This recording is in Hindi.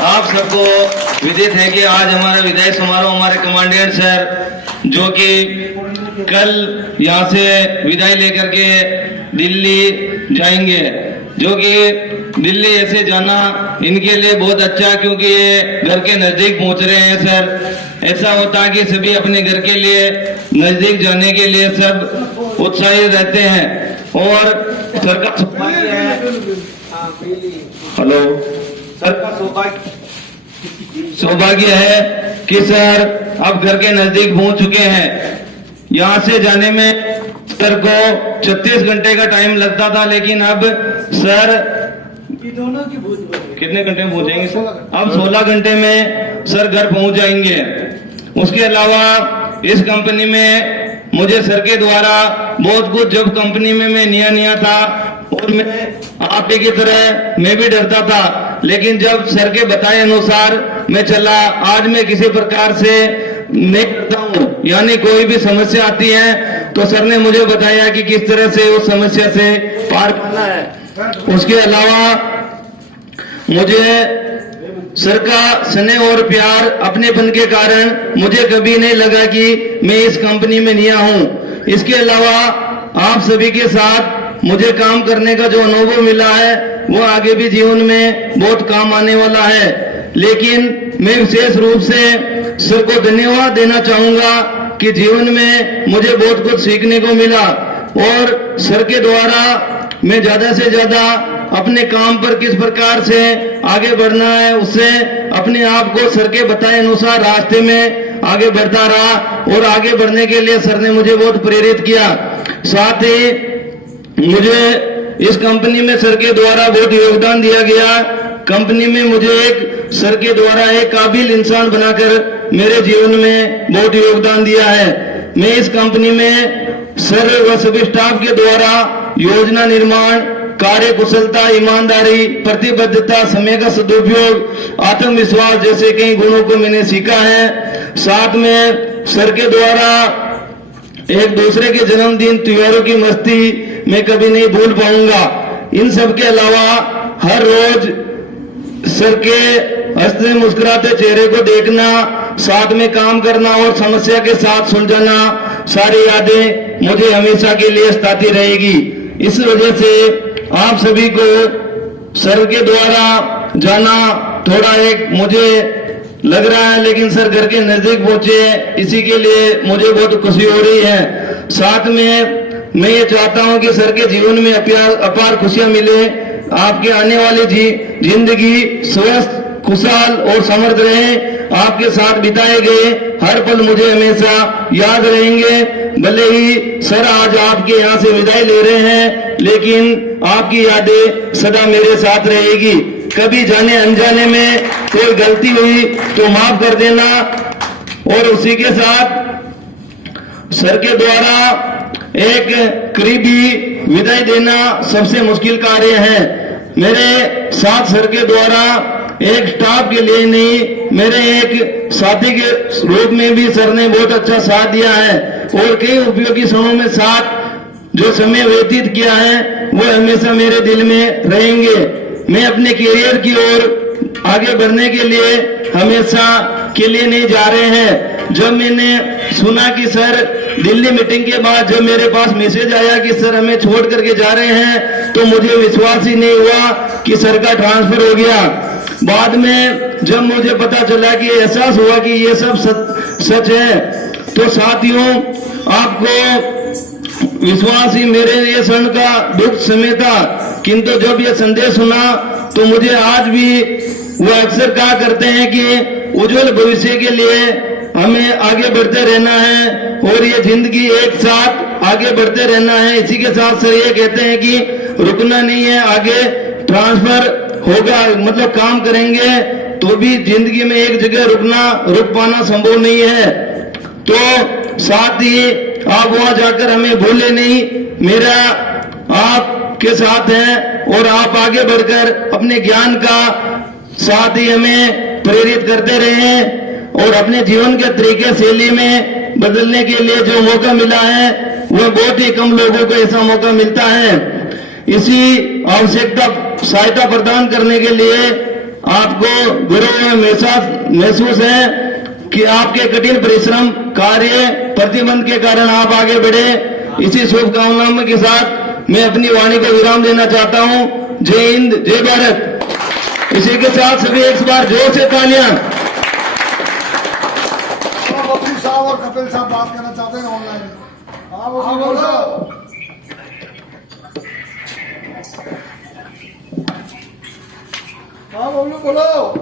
आप सबको विदित है कि आज हमारा विदाई समारोह हमारे कमांडेंट सर जो कि कल यहाँ से विदाई लेकर के दिल्ली जाएंगे, जो कि दिल्ली ऐसे जाना इनके लिए बहुत अच्छा, क्योंकि ये घर के नजदीक पहुंच रहे हैं सर। ऐसा होता है कि सभी अपने घर के लिए नजदीक जाने के लिए सब उत्साहित रहते हैं। और सर का सौभाग्य है, हेलो, सर का सौभाग्य है कि सर अब घर के नजदीक पहुंच चुके हैं। यहाँ से जाने में सर को 36 घंटे का टाइम लगता था, लेकिन अब सर कितने घंटे में पहुंचेंगे सर? अब 16 घंटे में सर घर पहुंच जाएंगे। उसके अलावा इस कंपनी में मुझे सर के द्वारा बहुत कुछ, जब कंपनी में मैं नया था और मैं आप ही की तरह मैं भी डरता था, लेकिन जब सर के बताए अनुसार मैं चला, आज मैं किसी प्रकार से नहीं डरता हूँ। यानी कोई भी समस्या आती है तो सर ने मुझे बताया कि किस तरह से उस समस्या से पार पाना है। उसके अलावा मुझे सर का स्नेह और प्यार, अपनेपन के कारण मुझे कभी नहीं लगा कि मैं इस कंपनी में नया हूँ। इसके अलावा आप सभी के साथ मुझे काम करने का जो अनुभव मिला है वो आगे भी जीवन में बहुत काम आने वाला है। लेकिन मैं विशेष रूप से सर को धन्यवाद देना चाहूंगा कि जीवन में मुझे बहुत कुछ सीखने को मिला और सर के द्वारा मैं ज्यादा से ज्यादा अपने काम पर किस प्रकार से आगे बढ़ना है, उससे अपने आप को सर के बताए अनुसार रास्ते में आगे बढ़ता रहा और आगे बढ़ने के लिए सर ने मुझे बहुत प्रेरित किया। साथ ही मुझे इस कंपनी में सर के द्वारा बहुत योगदान दिया गया। कंपनी में मुझे एक सर के द्वारा एक काबिल इंसान बनाकर मेरे जीवन में बहुत योगदान दिया है। मैं इस कंपनी में सर व सभी स्टाफ के द्वारा योजना निर्माण, कार्य कुशलता, ईमानदारी, प्रतिबद्धता, समय का सदुपयोग, आत्मविश्वास जैसे कई गुणों को मैंने सीखा है। साथ में सर के द्वारा एक दूसरे के जन्मदिन, त्योहारों की मस्ती मैं कभी नहीं भूल पाऊंगा। इन सब के अलावा हर रोज सर के हंसते मुस्कुराते चेहरे को देखना, साथ में काम करना और समस्या के साथ सुलझाना, सारी यादें मुझे हमेशा के लिए सताती रहेगी। इस वजह से आप सभी को सर के द्वारा जाना थोड़ा एक मुझे लग रहा है, लेकिन सर घर के नजदीक पहुंचे, इसी के लिए मुझे बहुत खुशी हो रही है। साथ में मैं ये चाहता हूं कि सर के जीवन में अपार खुशियां मिले, आपके आने वाली जिंदगी स्वस्थ, खुशहाल और समृद्ध रहे। आपके साथ बिताए गए हर पल मुझे हमेशा याद रहेंगे। भले ही सर आज आपके यहाँ से विदाई ले रहे हैं, लेकिन आपकी यादें सदा मेरे साथ रहेगी। कभी जाने अनजाने में कोई गलती हुई तो माफ कर देना। और उसी के साथ सर के द्वारा एक करीबी विदाई देना सबसे मुश्किल कार्य है। मेरे साथ सर के द्वारा एक स्टाफ के लिए नहीं, मेरे एक साथी के रूप में भी सर ने बहुत अच्छा साथ दिया है और कई उपयोगी समयों में साथ जो समय व्यतीत किया है वो हमेशा मेरे दिल में रहेंगे। मैं अपने करियर की ओर आगे बढ़ने के लिए हमेशा के लिए नहीं जा रहे हैं। जब मैंने सुना कि सर दिल्ली मीटिंग के बाद जब मेरे पास मैसेज आया कि सर हमें छोड़ करके जा रहे हैं, तो मुझे विश्वास ही नहीं हुआ कि सर का ट्रांसफर हो गया। बाद में जब मुझे पता चला कि एहसास हुआ कि ये सब सच है, तो साथियों आपको विश्वास ही मेरे ये क्षण का दुख समय था, किंतु जब ये संदेश सुना तो मुझे आज भी वो अक्सर कहा करते हैं कि उज्जवल भविष्य के लिए हमें आगे बढ़ते रहना है और ये जिंदगी एक साथ आगे बढ़ते रहना है। इसी के साथ सर ये कहते हैं कि रुकना नहीं है, आगे ट्रांसफर होगा, मतलब काम करेंगे तो भी जिंदगी में एक जगह रुक पाना संभव नहीं है। तो साथ ही आप वहां जाकर हमें भूले नहीं, मेरा आपके साथ है और आप आगे बढ़कर अपने ज्ञान का साथ ही हमें प्रेरित करते रहें और अपने जीवन के तरीके शैली में बदलने के लिए जो मौका मिला है वह बहुत ही कम लोगों को ऐसा मौका मिलता है। इसी आवश्यकता सहायता प्रदान करने के लिए आपको गर्व महसूस है कि आपके कठिन परिश्रम कार्य प्रतिबंध के कारण आप आगे बढ़े। इसी शुभकामनाओं के साथ मैं अपनी वाणी को विराम देना चाहता हूं। जय हिंद, जय भारत। इसी के साथ सभी एक बार जोर से तालियां। बब्बू साहब और कपिल साहब बात करना चाहते हैं ऑनलाइन। हाँ बोलो। हाँ बोलो।